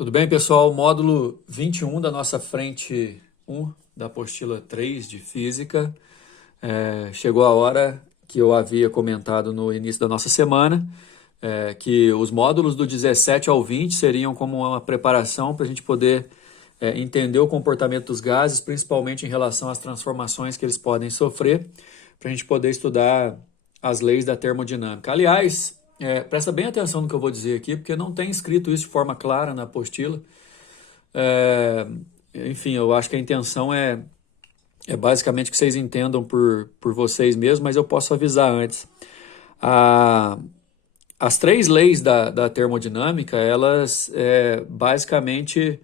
Tudo bem, pessoal? Módulo 21 da nossa frente 1 da apostila 3 de Física. Chegou a hora que eu havia comentado no início da nossa semana, que os módulos do 17 ao 20 seriam como uma preparação para a gente poder entender o comportamento dos gases, principalmente em relação às transformações que eles podem sofrer, para a gente poder estudar as leis da termodinâmica. Aliás, presta bem atenção no que eu vou dizer aqui, porque não tem escrito isso de forma clara na apostila. Enfim, eu acho que a intenção é basicamente que vocês entendam por vocês mesmos, mas eu posso avisar antes. As três leis da termodinâmica, elas basicamente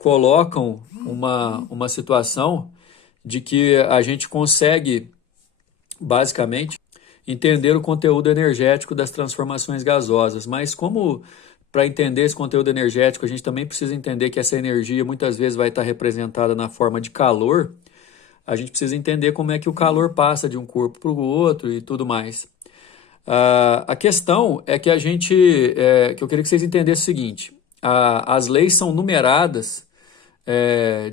colocam uma situação de que a gente consegue, basicamente, entender o conteúdo energético das transformações gasosas. Mas como para entender esse conteúdo energético, a gente também precisa entender que essa energia muitas vezes vai estar representada na forma de calor, a gente precisa entender como é que o calor passa de um corpo para o outro e tudo mais. A questão é que que eu queria que vocês entendessem o seguinte: as leis são numeradas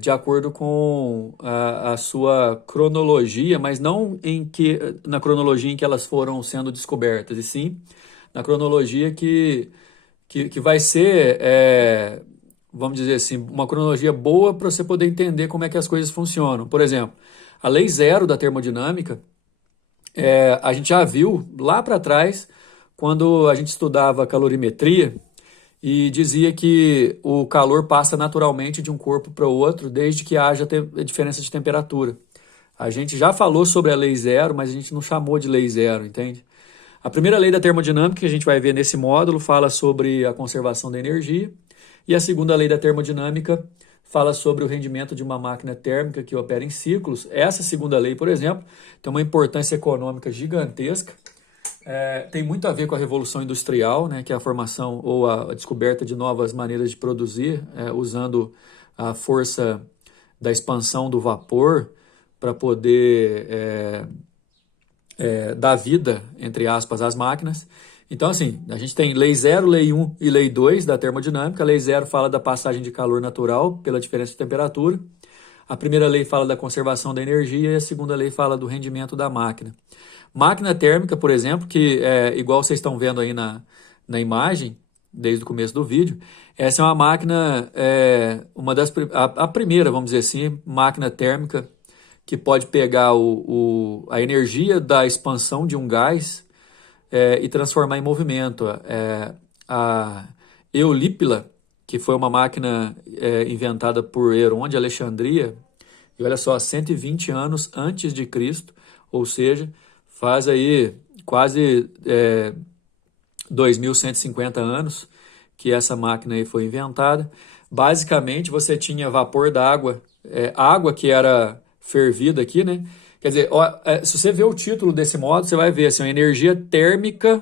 de acordo com a sua cronologia, mas não na cronologia em que elas foram sendo descobertas, e sim na cronologia que vai ser, vamos dizer assim, uma cronologia boa para você poder entender como é que as coisas funcionam. Por exemplo, a lei zero da termodinâmica, a gente já viu lá para trás, quando a gente estudava calorimetria, e dizia que o calor passa naturalmente de um corpo para o outro, desde que haja diferença de temperatura. A gente já falou sobre a lei zero, mas a gente não chamou de lei zero, entende? A primeira lei da termodinâmica, que a gente vai ver nesse módulo, fala sobre a conservação da energia, e a segunda lei da termodinâmica fala sobre o rendimento de uma máquina térmica que opera em ciclos. Essa segunda lei, por exemplo, tem uma importância econômica gigantesca. Tem muito a ver com a Revolução Industrial, né, que é a formação ou a descoberta de novas maneiras de produzir, usando a força da expansão do vapor para poder dar vida, entre aspas, às máquinas. Então, assim, a gente tem lei 0, lei 1 e lei 2 da termodinâmica. A lei 0 fala da passagem de calor natural pela diferença de temperatura. A primeira lei fala da conservação da energia e a segunda lei fala do rendimento da máquina. Máquina térmica, por exemplo, que igual vocês estão vendo aí na imagem, desde o começo do vídeo, essa é uma máquina, a primeira, vamos dizer assim, máquina térmica que pode pegar a energia da expansão de um gás e transformar em movimento. A Eulípila, que foi uma máquina inventada por Heron de Alexandria, e olha só, 120 anos antes de Cristo, ou seja, faz aí quase 2.150 anos que essa máquina aí foi inventada. Basicamente, você tinha vapor da água, água que era fervida aqui, né? Quer dizer, se você ver o título desse módulo, você vai ver assim, energia térmica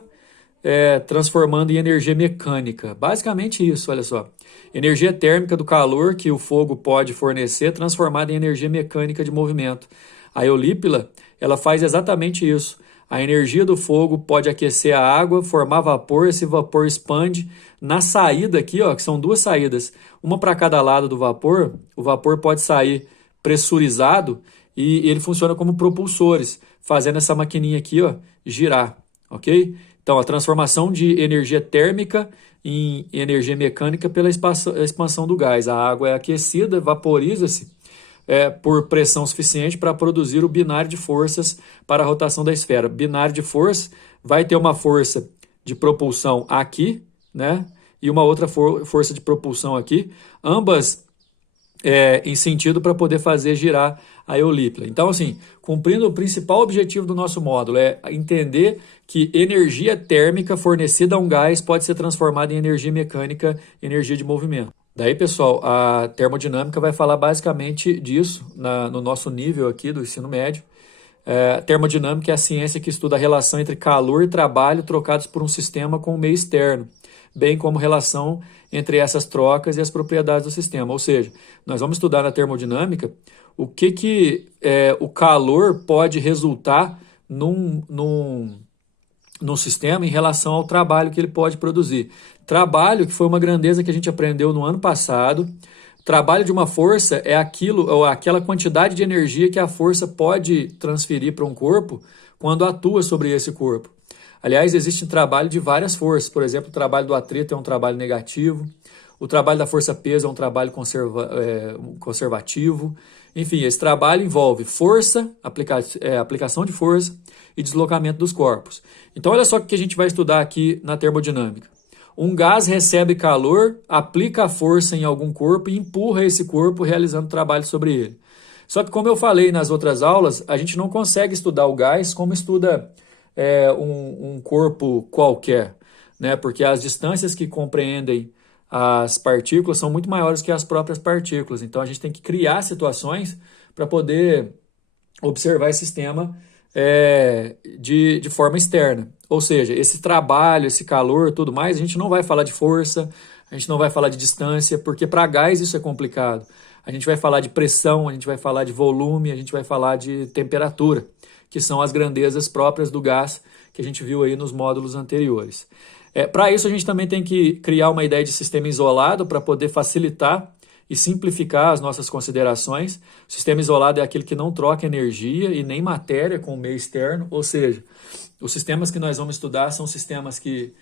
transformando em energia mecânica. Basicamente isso, olha só. Energia térmica do calor que o fogo pode fornecer, transformada em energia mecânica de movimento. A Eulípila, ela faz exatamente isso. A energia do fogo pode aquecer a água, formar vapor, esse vapor expande. Na saída aqui, ó, que são duas saídas, uma para cada lado do vapor, o vapor pode sair pressurizado e ele funciona como propulsores, fazendo essa maquininha aqui, ó, girar, ok? Então, a transformação de energia térmica em energia mecânica pela expansão do gás. A água é aquecida, vaporiza-se por pressão suficiente para produzir o binário de forças para a rotação da esfera. Binário de força vai ter uma força de propulsão aqui, né? E uma outra força de propulsão aqui, ambas em sentido para poder fazer girar a Eulípila. Então, assim, cumprindo o principal objetivo do nosso módulo, é entender que energia térmica fornecida a um gás pode ser transformada em energia mecânica, energia de movimento. Daí, pessoal, a termodinâmica vai falar basicamente disso no nosso nível aqui do ensino médio. Termodinâmica é a ciência que estuda a relação entre calor e trabalho trocados por um sistema com o meio externo, bem como relação entre essas trocas e as propriedades do sistema. Ou seja, nós vamos estudar na termodinâmica o que o calor pode resultar num sistema em relação ao trabalho que ele pode produzir. trabalho, que foi uma grandeza que a gente aprendeu no ano passado. Trabalho de uma força é aquilo, ou aquela quantidade de energia que a força pode transferir para um corpo quando atua sobre esse corpo. Aliás, existe trabalho de várias forças. Por exemplo, o trabalho do atrito é um trabalho negativo. O trabalho da força-peso é um trabalho conservativo. Enfim, esse trabalho envolve força, aplicação de força e deslocamento dos corpos. Então, olha só o que a gente vai estudar aqui na termodinâmica. Um gás recebe calor, aplica a força em algum corpo e empurra esse corpo realizando trabalho sobre ele. Só que, como eu falei nas outras aulas, a gente não consegue estudar o gás como estuda um corpo qualquer, né? Porque as distâncias que compreendem as partículas são muito maiores que as próprias partículas. Então, a gente tem que criar situações para poder observar esse sistema de forma externa. Ou seja, esse trabalho, esse calor, tudo mais, a gente não vai falar de força, a gente não vai falar de distância, porque para gás isso é complicado. A gente vai falar de pressão, a gente vai falar de volume, a gente vai falar de temperatura, que são as grandezas próprias do gás que a gente viu aí nos módulos anteriores. Para isso, a gente também tem que criar uma ideia de sistema isolado para poder facilitar e simplificar as nossas considerações. O sistema isolado é aquele que não troca energia e nem matéria com o meio externo, ou seja, os sistemas que nós vamos estudar são sistemas que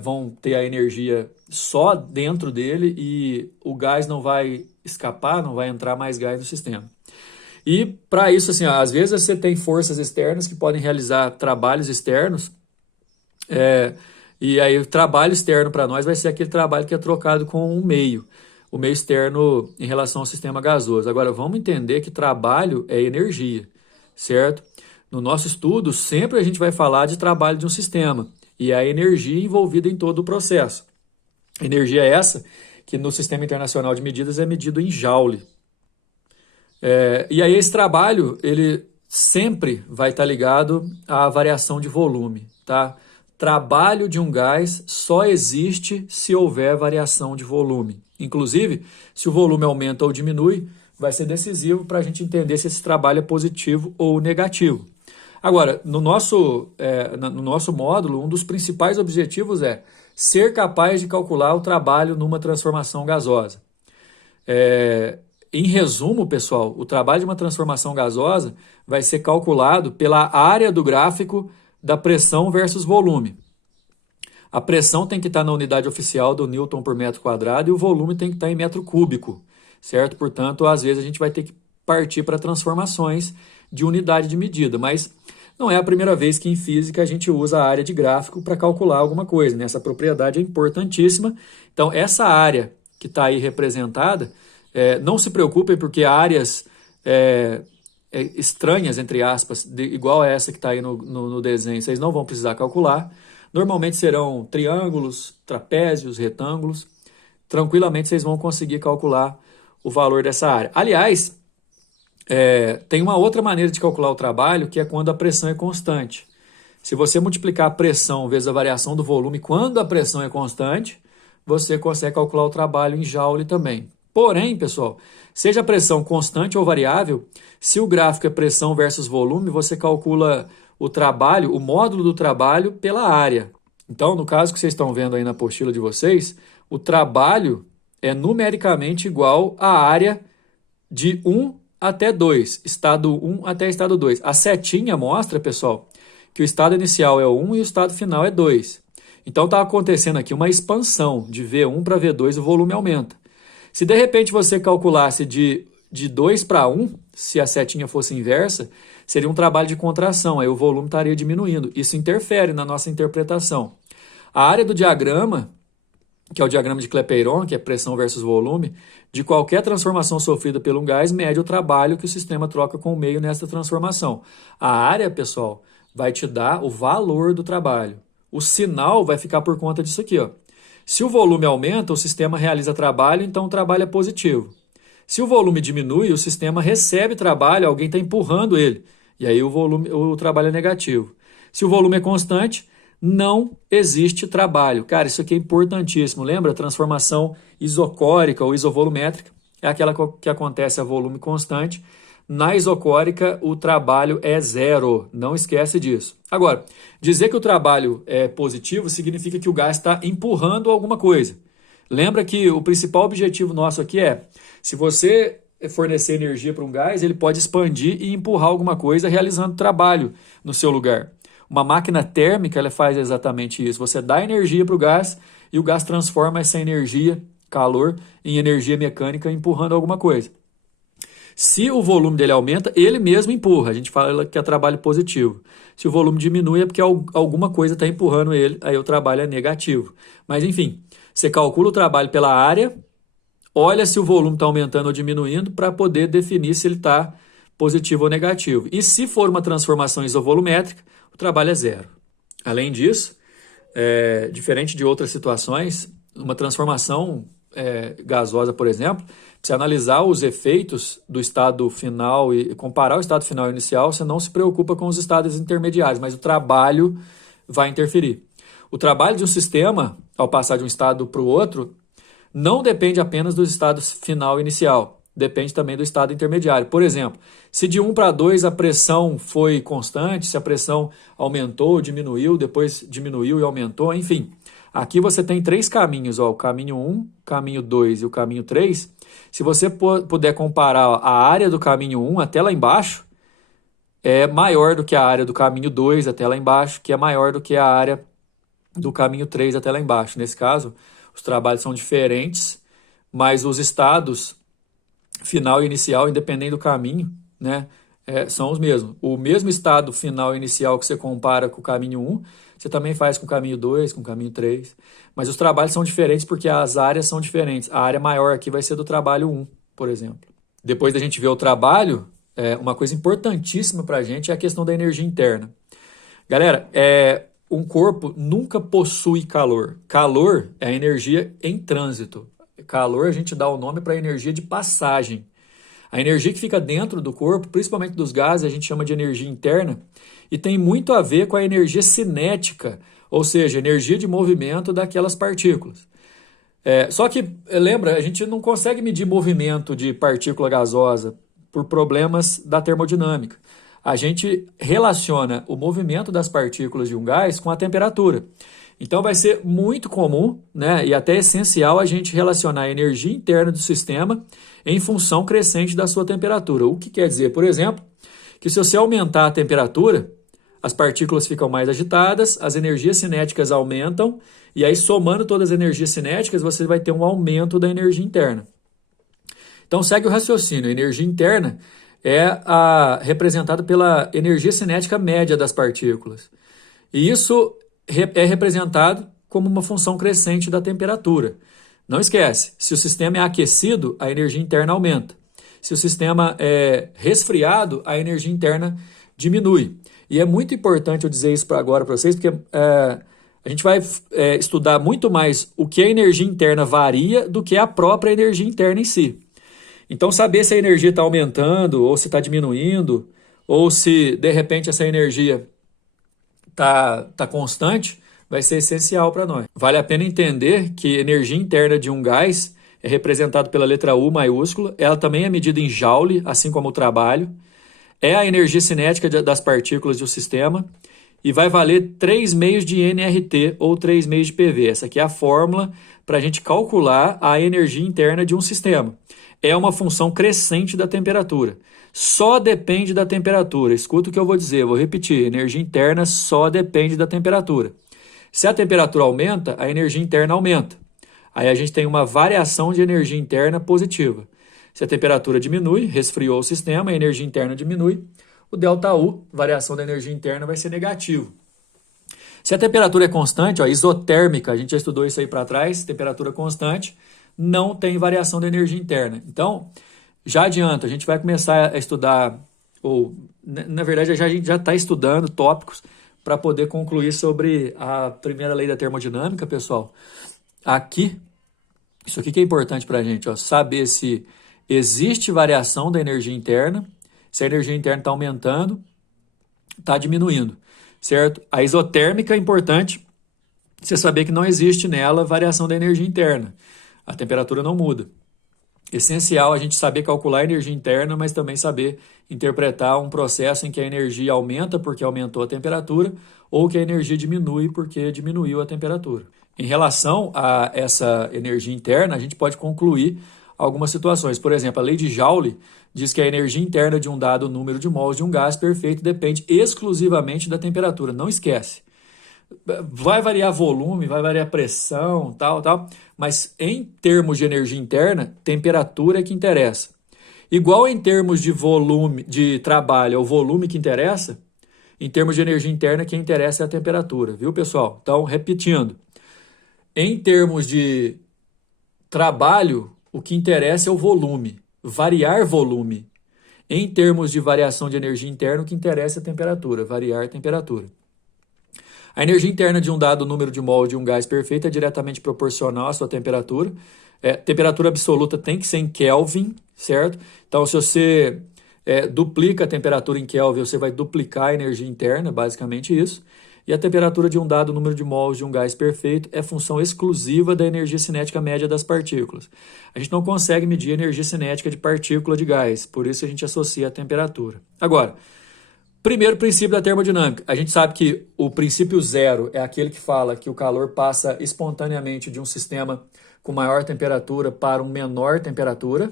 vão ter a energia só dentro dele e o gás não vai escapar, não vai entrar mais gás no sistema. E para isso, assim, às vezes você tem forças externas que podem realizar trabalhos externos, e aí o trabalho externo para nós vai ser aquele trabalho que é trocado com o meio externo em relação ao sistema gasoso. Agora, vamos entender que trabalho é energia, certo? No nosso estudo, sempre a gente vai falar de trabalho de um sistema e a energia envolvida em todo o processo. Energia essa que no Sistema Internacional de Medidas é medido em joule. E aí esse trabalho, ele sempre vai estar ligado à variação de volume, tá? Trabalho de um gás só existe se houver variação de volume. Inclusive, se o volume aumenta ou diminui, vai ser decisivo para a gente entender se esse trabalho é positivo ou negativo. Agora, no nosso módulo, um dos principais objetivos é ser capaz de calcular o trabalho numa transformação gasosa. Em resumo, pessoal, o trabalho de uma transformação gasosa vai ser calculado pela área do gráfico da pressão versus volume. A pressão tem que estar na unidade oficial do Newton por metro quadrado e o volume tem que estar em metro cúbico, certo? Portanto, às vezes a gente vai ter que partir para transformações de unidade de medida, mas não é a primeira vez que em física a gente usa a área de gráfico para calcular alguma coisa, né? Essa propriedade é importantíssima. Então, essa área que está aí representada, não se preocupem porque áreas estranhas, entre aspas, igual a essa que está aí no desenho, vocês não vão precisar calcular. Normalmente serão triângulos, trapézios, retângulos. Tranquilamente vocês vão conseguir calcular o valor dessa área. Aliás, tem uma outra maneira de calcular o trabalho, que é quando a pressão é constante. Se você multiplicar a pressão vezes a variação do volume, quando a pressão é constante, você consegue calcular o trabalho em joule também. Porém, pessoal, seja a pressão constante ou variável, se o gráfico é pressão versus volume, você calcula o trabalho, o módulo do trabalho pela área. Então, no caso que vocês estão vendo aí na apostila de vocês, o trabalho é numericamente igual à área de 1 até 2, estado 1 até estado 2. A setinha mostra, pessoal, que o estado inicial é 1 e o estado final é 2. Então, está acontecendo aqui uma expansão de V1 para V2, o volume aumenta. Se de repente você calculasse de 2 para 1, se a setinha fosse inversa, seria um trabalho de contração, aí o volume estaria diminuindo. Isso interfere na nossa interpretação. A área do diagrama, que é o diagrama de Clapeyron, que é pressão versus volume, de qualquer transformação sofrida por um gás, mede o trabalho que o sistema troca com o meio nessa transformação. A área, pessoal, vai te dar o valor do trabalho. O sinal vai ficar por conta disso aqui, ó. Se o volume aumenta, o sistema realiza trabalho, então o trabalho é positivo. Se o volume diminui, o sistema recebe trabalho, alguém está empurrando ele. E aí o trabalho é negativo. Se o volume é constante, não existe trabalho. Cara, isso aqui é importantíssimo. Lembra? A transformação isocórica ou isovolumétrica é aquela que acontece a volume constante. Na isocórica, o trabalho é zero. Não esquece disso. Agora, dizer que o trabalho é positivo significa que o gás está empurrando alguma coisa. Lembra que o principal objetivo nosso aqui é, se você fornecer energia para um gás, ele pode expandir e empurrar alguma coisa realizando trabalho no seu lugar. Uma máquina térmica ela faz exatamente isso. Você dá energia para o gás e o gás transforma essa energia, calor, em energia mecânica empurrando alguma coisa. Se o volume dele aumenta, ele mesmo empurra. A gente fala que é trabalho positivo. Se o volume diminui, é porque alguma coisa está empurrando ele, aí o trabalho é negativo. Mas, enfim, você calcula o trabalho pela área, olha se o volume está aumentando ou diminuindo para poder definir se ele está positivo ou negativo. E se for uma transformação isovolumétrica, o trabalho é zero. Além disso, diferente de outras situações, uma transformação gasosa, por exemplo, se analisar os efeitos do estado final e comparar o estado final e inicial, você não se preocupa com os estados intermediários, mas o trabalho vai interferir. O trabalho de um sistema, ao passar de um estado para o outro, não depende apenas dos estados final e inicial, depende também do estado intermediário. Por exemplo, se de 1 para 2 a pressão foi constante, se a pressão aumentou, diminuiu, depois diminuiu e aumentou, enfim. Aqui você tem 3 caminhos, ó, o caminho 1, caminho 2 e o caminho 3. Se você puder comparar a área do caminho 1 até lá embaixo, é maior do que a área do caminho 2 até lá embaixo, que é maior do que a área do caminho 3 até lá embaixo. Nesse caso, os trabalhos são diferentes, mas os estados final e inicial, independente do caminho, né, são os mesmos. O mesmo estado final e inicial que você compara com o caminho 1, você também faz com o caminho 2, com o caminho 3. Mas os trabalhos são diferentes porque as áreas são diferentes. A área maior aqui vai ser do trabalho 1, por exemplo. Depois da gente ver o trabalho, uma coisa importantíssima para a gente é a questão da energia interna. Galera, um corpo nunca possui calor. Calor é a energia em trânsito. Calor a gente dá o nome para a energia de passagem. A energia que fica dentro do corpo, principalmente dos gases, a gente chama de energia interna e tem muito a ver com a energia cinética, ou seja, energia de movimento daquelas partículas. Só que, lembra, a gente não consegue medir movimento de partícula gasosa por problemas da termodinâmica. A gente relaciona o movimento das partículas de um gás com a temperatura. Então vai ser muito comum, né, e até essencial a gente relacionar a energia interna do sistema em função crescente da sua temperatura. O que quer dizer, por exemplo, que se você aumentar a temperatura, as partículas ficam mais agitadas, as energias cinéticas aumentam, e aí somando todas as energias cinéticas, você vai ter um aumento da energia interna. Então segue o raciocínio, a energia interna é representada pela energia cinética média das partículas. E isso é representado como uma função crescente da temperatura. Não esquece, se o sistema é aquecido, a energia interna aumenta. Se o sistema é resfriado, a energia interna diminui. E é muito importante eu dizer isso agora para vocês, porque a gente vai estudar muito mais o que a energia interna varia do que a própria energia interna em si. Então, saber se a energia está aumentando ou se está diminuindo, ou se, de repente, essa energia está constante, vai ser essencial para nós. Vale a pena entender que a energia interna de um gás é representada pela letra U maiúscula, ela também é medida em joule, assim como o trabalho, é a energia cinética das partículas do sistema e vai valer 3 meios de nRT ou 3 meios de PV. Essa aqui é a fórmula para a gente calcular a energia interna de um sistema. É uma função crescente da temperatura. Só depende da temperatura. Escuta o que eu vou dizer, vou repetir. Energia interna só depende da temperatura. Se a temperatura aumenta, a energia interna aumenta. Aí a gente tem uma variação de energia interna positiva. Se a temperatura diminui, resfriou o sistema, a energia interna diminui, o ΔU, variação da energia interna, vai ser negativo. Se a temperatura é constante, isotérmica, a gente já estudou isso aí para trás, temperatura constante, não tem variação da energia interna. Então, já adianta, a gente vai começar a estudar, ou na verdade a gente já está estudando tópicos para poder concluir sobre a primeira lei da termodinâmica, pessoal. Aqui, isso aqui que é importante para a gente, saber se existe variação da energia interna, se a energia interna está aumentando, está diminuindo, certo? A isotérmica é importante você saber que não existe nela variação da energia interna. A temperatura não muda. essencial a gente saber calcular a energia interna, mas também saber interpretar um processo em que a energia aumenta porque aumentou a temperatura ou que a energia diminui porque diminuiu a temperatura. Em relação a essa energia interna, a gente pode concluir algumas situações. Por exemplo, a lei de Joule diz que a energia interna de um dado número de mols de um gás perfeito depende exclusivamente da temperatura. Não esquece. Vai variar volume, vai variar pressão, tal, mas em termos de energia interna, temperatura é que interessa. Igual em termos de volume, de trabalho, é o volume que interessa, em termos de energia interna, quem interessa é a temperatura, viu, pessoal? Então, repetindo, em termos de trabalho, o que interessa é o volume, variar volume. Em termos de variação de energia interna, o que interessa é a temperatura, variar a temperatura. A energia interna de um dado número de mol de um gás perfeito é diretamente proporcional à sua temperatura. Temperatura absoluta tem que ser em Kelvin, certo? Então, se você duplica a temperatura em Kelvin, você vai duplicar a energia interna, basicamente isso. E a temperatura de um dado número de mols de um gás perfeito é função exclusiva da energia cinética média das partículas. A gente não consegue medir a energia cinética de partícula de gás, por isso a gente associa a temperatura. Agora, primeiro princípio da termodinâmica. A gente sabe que o princípio zero é aquele que fala que o calor passa espontaneamente de um sistema com maior temperatura para uma menor temperatura.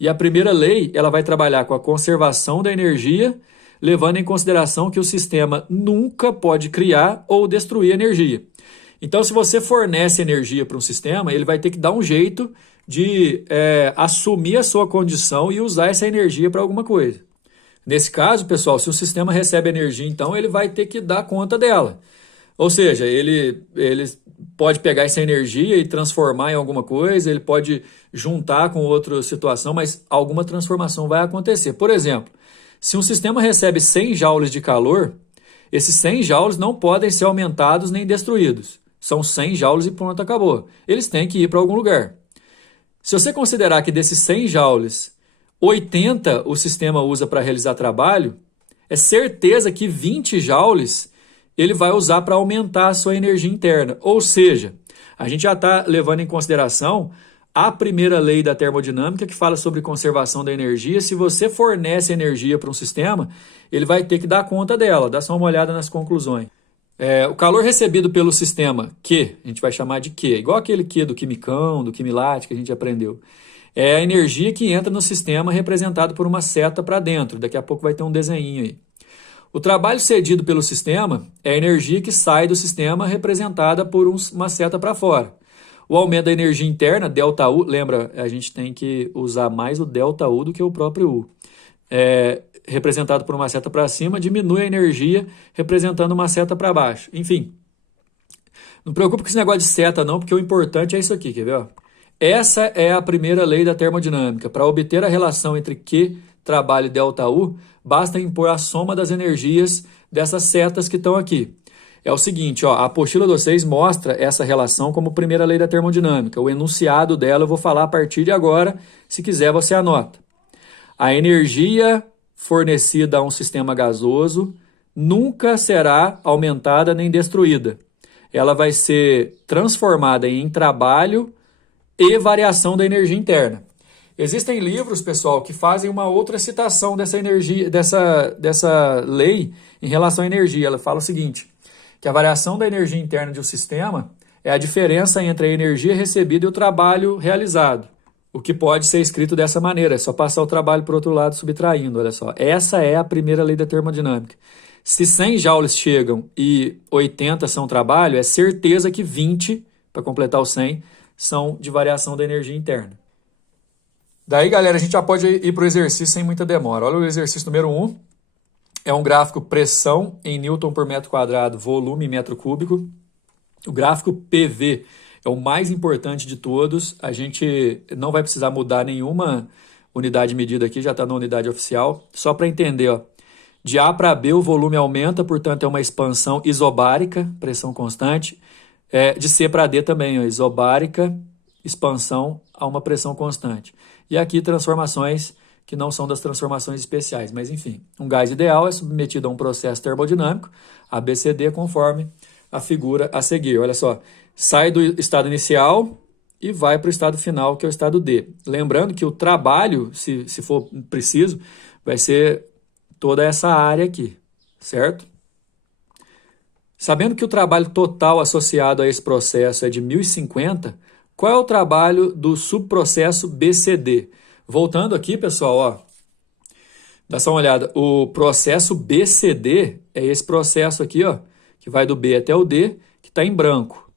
E a primeira lei, ela vai trabalhar com a conservação da energia, levando em consideração que o sistema nunca pode criar ou destruir energia. Então, se você fornece energia para um sistema, ele vai ter que dar um jeito de assumir a sua condição e usar essa energia para alguma coisa. Nesse caso, pessoal, se o sistema recebe energia, então ele vai ter que dar conta dela. Ou seja, ele pode pegar essa energia e transformar em alguma coisa, ele pode juntar com outra situação, mas alguma transformação vai acontecer. Por exemplo, se um sistema recebe 100 joules de calor, esses 100 joules não podem ser aumentados nem destruídos. São 100 joules e pronto, acabou. Eles têm que ir para algum lugar. Se você considerar que desses 100 joules, 80 o sistema usa para realizar trabalho, é certeza que 20 joules ele vai usar para aumentar a sua energia interna. Ou seja, a gente já está levando em consideração a primeira lei da termodinâmica que fala sobre conservação da energia. Se você fornece energia para um sistema, ele vai ter que dar conta dela. Dá só uma olhada nas conclusões. O calor recebido pelo sistema Q, a gente vai chamar de Q, igual aquele Q do quimicão, do quimilate que a gente aprendeu. É a energia que entra no sistema representado por uma seta para dentro. Daqui a pouco vai ter um desenho aí. O trabalho cedido pelo sistema é a energia que sai do sistema representada por uma seta para fora. O aumento da energia interna, ΔU, lembra, a gente tem que usar mais o ΔU do que o próprio U. Representado por uma seta para cima, diminui a energia representando uma seta para baixo. Enfim, não preocupe com esse negócio de seta não, porque o importante é isso aqui, quer ver? Essa é a primeira lei da termodinâmica. Para obter a relação entre Q, trabalho e ΔU, basta impor a soma das energias dessas setas que estão aqui. É o seguinte, a apostila de vocês mostra essa relação como primeira lei da termodinâmica. O enunciado dela eu vou falar a partir de agora, se quiser você anota. A energia fornecida a um sistema gasoso nunca será aumentada nem destruída. Ela vai ser transformada em trabalho e variação da energia interna. Existem livros, pessoal, que fazem uma outra citação dessa energia, dessa lei em relação à energia. Ela fala o seguinte, que a variação da energia interna de um sistema é a diferença entre a energia recebida e o trabalho realizado. O que pode ser escrito dessa maneira, é só passar o trabalho para o outro lado subtraindo, olha só. Essa é a primeira lei da termodinâmica. Se 100 joules chegam e 80 são trabalho, é certeza que 20, para completar os 100, são de variação da energia interna. Daí, galera, a gente já pode ir para o exercício sem muita demora. Olha o exercício número 1. É um gráfico pressão em Newton por metro quadrado, volume em metro cúbico. O gráfico PV é o mais importante de todos. A gente não vai precisar mudar nenhuma unidade medida aqui, já está na unidade oficial. Só para entender, de A para B o volume aumenta, portanto é uma expansão isobárica, pressão constante. De C para D também, isobárica, expansão a uma pressão constante. E aqui transformações que não são das transformações especiais, mas enfim, um gás ideal é submetido a um processo termodinâmico, ABCD, conforme a figura a seguir. Olha só, sai do estado inicial e vai para o estado final, que é o estado D. Lembrando que o trabalho, se for preciso, vai ser toda essa área aqui, certo? Sabendo que o trabalho total associado a esse processo é de 1050, qual é o trabalho do subprocesso BCD? Voltando aqui, pessoal, ó, dá só uma olhada. O processo BCD é esse processo aqui, ó, que vai do B até o D, que está em branco.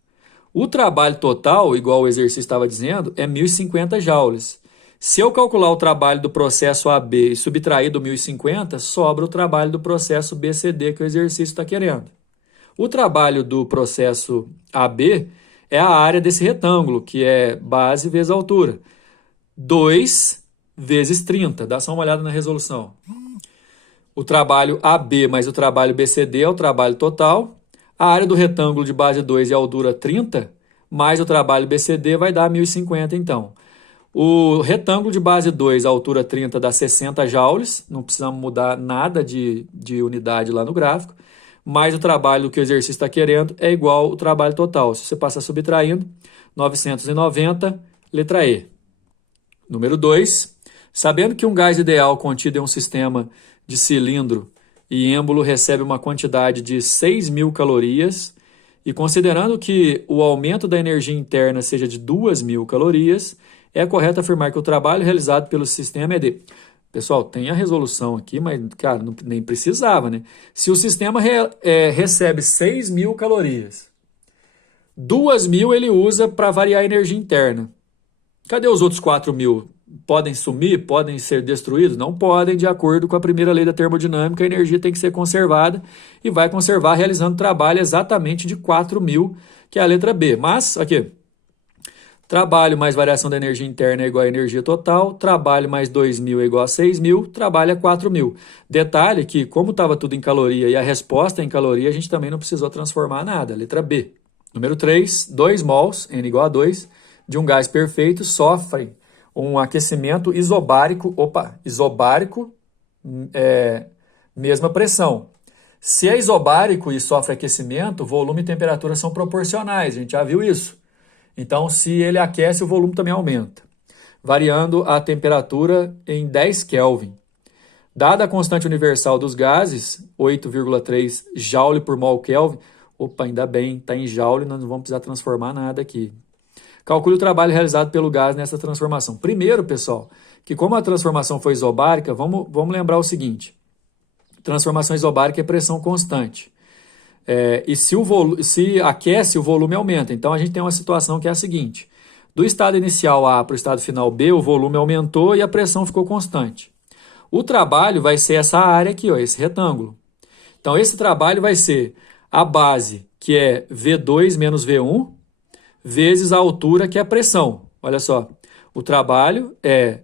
O trabalho total, igual o exercício estava dizendo, é 1050 joules. Se eu calcular o trabalho do processo AB e subtrair do 1050, sobra o trabalho do processo BCD que o exercício está querendo. O trabalho do processo AB é a área desse retângulo, que é base vezes altura. 2 vezes 30. Dá só uma olhada na resolução. O trabalho AB mais o trabalho BCD é o trabalho total. A área do retângulo de base 2 e altura 30, mais o trabalho BCD vai dar 1050, então. O retângulo de base 2, a altura 30, dá 60 joules. Não precisamos mudar nada de unidade lá no gráfico. Mais o trabalho que o exercício está querendo é igual ao trabalho total. Se você passar subtraindo, 990, letra E. Número 2. Sabendo que um gás ideal contido em um sistema de cilindro e êmbolo recebe uma quantidade de 6.000 calorias, e considerando que o aumento da energia interna seja de 2.000 calorias, é correto afirmar que o trabalho realizado pelo sistema é de... Pessoal, tem a resolução aqui, mas, cara, nem precisava, né? Se o sistema recebe 6.000 calorias, 2.000 ele usa para variar a energia interna. Cadê os outros 4.000? Podem sumir? Podem ser destruídos? Não podem, de acordo com a primeira lei da termodinâmica, a energia tem que ser conservada e vai conservar realizando trabalho exatamente de 4.000, que é a letra B. Mas, aqui, trabalho mais variação da energia interna é igual a energia total, trabalho mais 2.000 é igual a 6.000, trabalho é 4.000. Detalhe que, como estava tudo em caloria e a resposta é em caloria, a gente também não precisou transformar nada, letra B. Número 3, 2 mols, N igual a 2, de um gás perfeito sofrem um aquecimento isobárico, mesma pressão. Se é isobárico e sofre aquecimento, volume e temperatura são proporcionais, a gente já viu isso. Então, se ele aquece, o volume também aumenta, variando a temperatura em 10 Kelvin. Dada a constante universal dos gases, 8,3 Joule por mol Kelvin, ainda bem, está em Joule, nós não vamos precisar transformar nada aqui. Calcule o trabalho realizado pelo gás nessa transformação. Primeiro, pessoal, que como a transformação foi isobárica, vamos lembrar o seguinte. Transformação isobárica é pressão constante. E se aquece, o volume aumenta. Então, a gente tem uma situação que é a seguinte. Do estado inicial A para o estado final B, o volume aumentou e a pressão ficou constante. O trabalho vai ser essa área aqui, ó, esse retângulo. Então, esse trabalho vai ser a base, que é V2 menos V1, vezes a altura, que é a pressão. Olha só, o trabalho é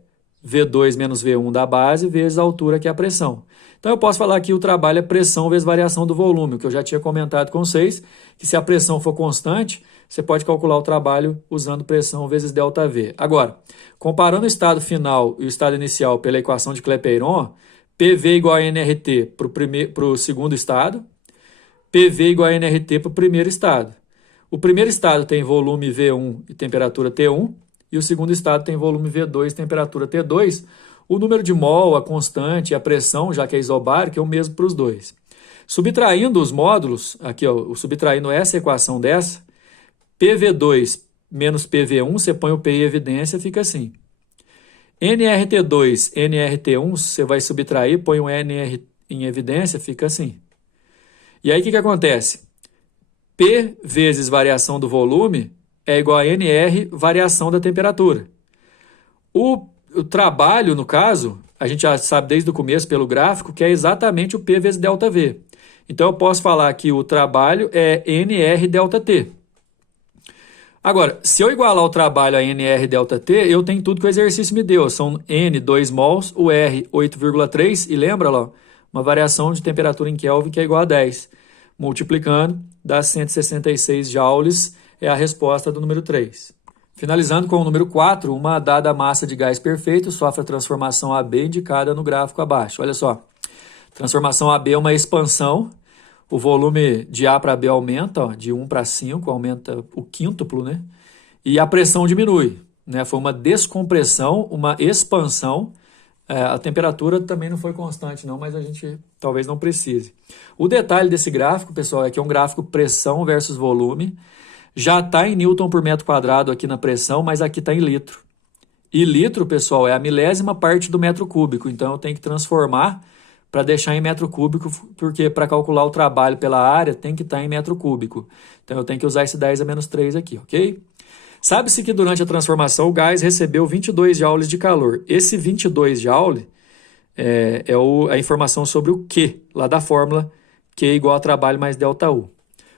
V2 menos V1 da base, vezes a altura, que é a pressão. Então, eu posso falar que o trabalho é pressão vezes variação do volume, o que eu já tinha comentado com vocês, que se a pressão for constante, você pode calcular o trabalho usando pressão vezes ΔV. Agora, comparando o estado final e o estado inicial pela equação de Clapeyron, PV igual a nRT para o segundo estado, PV igual a nRT para o primeiro estado. O primeiro estado tem volume V1 e temperatura T1, e o segundo estado tem volume V2 e temperatura T2. O número de mol, a constante e a pressão, já que é isobárico, é o mesmo para os dois. Subtraindo os módulos, aqui ó, subtraindo essa equação dessa, PV2 menos PV1, você põe o P em evidência, fica assim. nRT2, nRT1, você vai subtrair, põe o NR em evidência, fica assim. E aí o que acontece? P vezes variação do volume é igual a NR variação da temperatura. O trabalho, no caso, a gente já sabe desde o começo pelo gráfico que é exatamente o P vezes ΔV. Então, eu posso falar que o trabalho é NR ΔT. Agora, se eu igualar o trabalho a NR ΔT, eu tenho tudo que o exercício me deu. São N, 2 mols, o R, 8,3, e lembra lá, uma variação de temperatura em Kelvin que é igual a 10. Multiplicando, dá 166 joules, é a resposta do número 3. Finalizando com o número 4, uma dada massa de gás perfeito sofre a transformação AB indicada no gráfico abaixo. Olha só, transformação AB é uma expansão, o volume de A para B aumenta, ó, de 1 para 5, aumenta o quíntuplo, né? e a pressão diminui, né? Foi uma descompressão, uma expansão. A temperatura também não foi constante não, mas a gente talvez não precise. O detalhe desse gráfico, pessoal, é que é um gráfico pressão versus volume. Já está em Newton por metro quadrado aqui na pressão, mas aqui está em litro. E litro, pessoal, é a milésima parte do metro cúbico, então eu tenho que transformar para deixar em metro cúbico, porque para calcular o trabalho pela área tem que estar em metro cúbico. Então eu tenho que usar esse 10 a menos 3 aqui, ok? Sabe-se que durante a transformação o gás recebeu 22 joules de calor. Esse 22 joule é a informação sobre o Q, lá da fórmula Q igual a trabalho mais ΔU.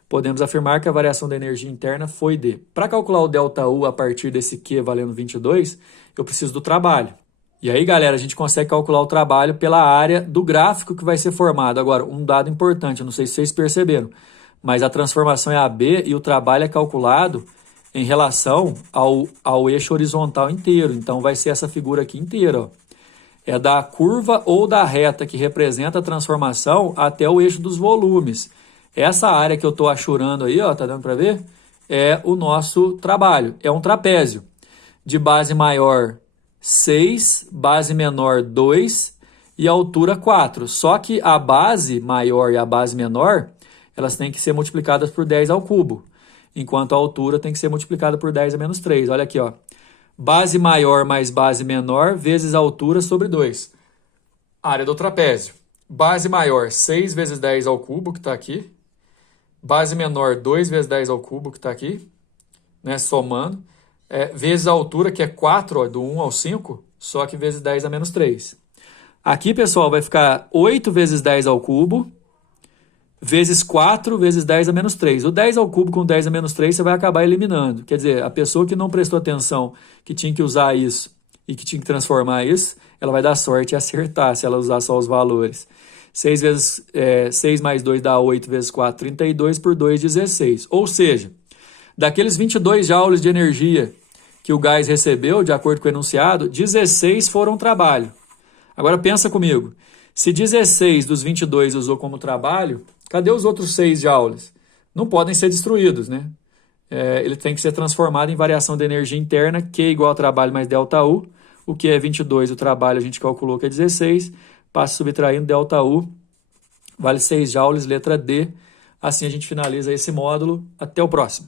Podemos afirmar que a variação da energia interna foi de... Para calcular o ΔU a partir desse Q valendo 22, eu preciso do trabalho. E aí, galera, a gente consegue calcular o trabalho pela área do gráfico que vai ser formado. Agora, um dado importante, eu não sei se vocês perceberam, mas a transformação é AB e o trabalho é calculado em relação ao eixo horizontal inteiro. Então, vai ser essa figura aqui inteira, ó. É da curva ou da reta que representa a transformação até o eixo dos volumes. Essa área que eu estou achurando aí, ó, tá dando para ver? É o nosso trabalho. É um trapézio de base maior 6, base menor 2 e altura 4. Só que a base maior e a base menor, elas têm que ser multiplicadas por 10 ao cubo, enquanto a altura tem que ser multiplicada por 10 a menos 3. Olha aqui, ó. Base maior mais base menor vezes a altura sobre 2. Área do trapézio. Base maior, 6 vezes 10 ao cubo, que está aqui. Base menor, 2 vezes 10 ao cubo, que está aqui, né, somando. Vezes a altura, que é 4, ó, do 1 ao 5, só que vezes 10 a menos 3. Aqui, pessoal, vai ficar 8 vezes 10 ao cubo, vezes 4 vezes 10 a menos 3. O 10 ao cubo com 10 a menos 3 você vai acabar eliminando. Quer dizer, a pessoa que não prestou atenção, que tinha que usar isso e que tinha que transformar isso, ela vai dar sorte e acertar se ela usar só os valores. 6 mais 2 dá 8 vezes 4, 32 por 2, 16. Ou seja, daqueles 22 joules de energia que o gás recebeu, de acordo com o enunciado, 16 foram trabalho. Agora pensa comigo, se 16 dos 22 usou como trabalho, cadê os outros 6 joules? Não podem ser destruídos, né? Ele tem que ser transformado em variação de energia interna, Q igual a trabalho mais ΔU. O que é 22, o trabalho a gente calculou que é 16, passa subtraindo ΔU, vale 6 joules, letra D. Assim a gente finaliza esse módulo. Até o próximo.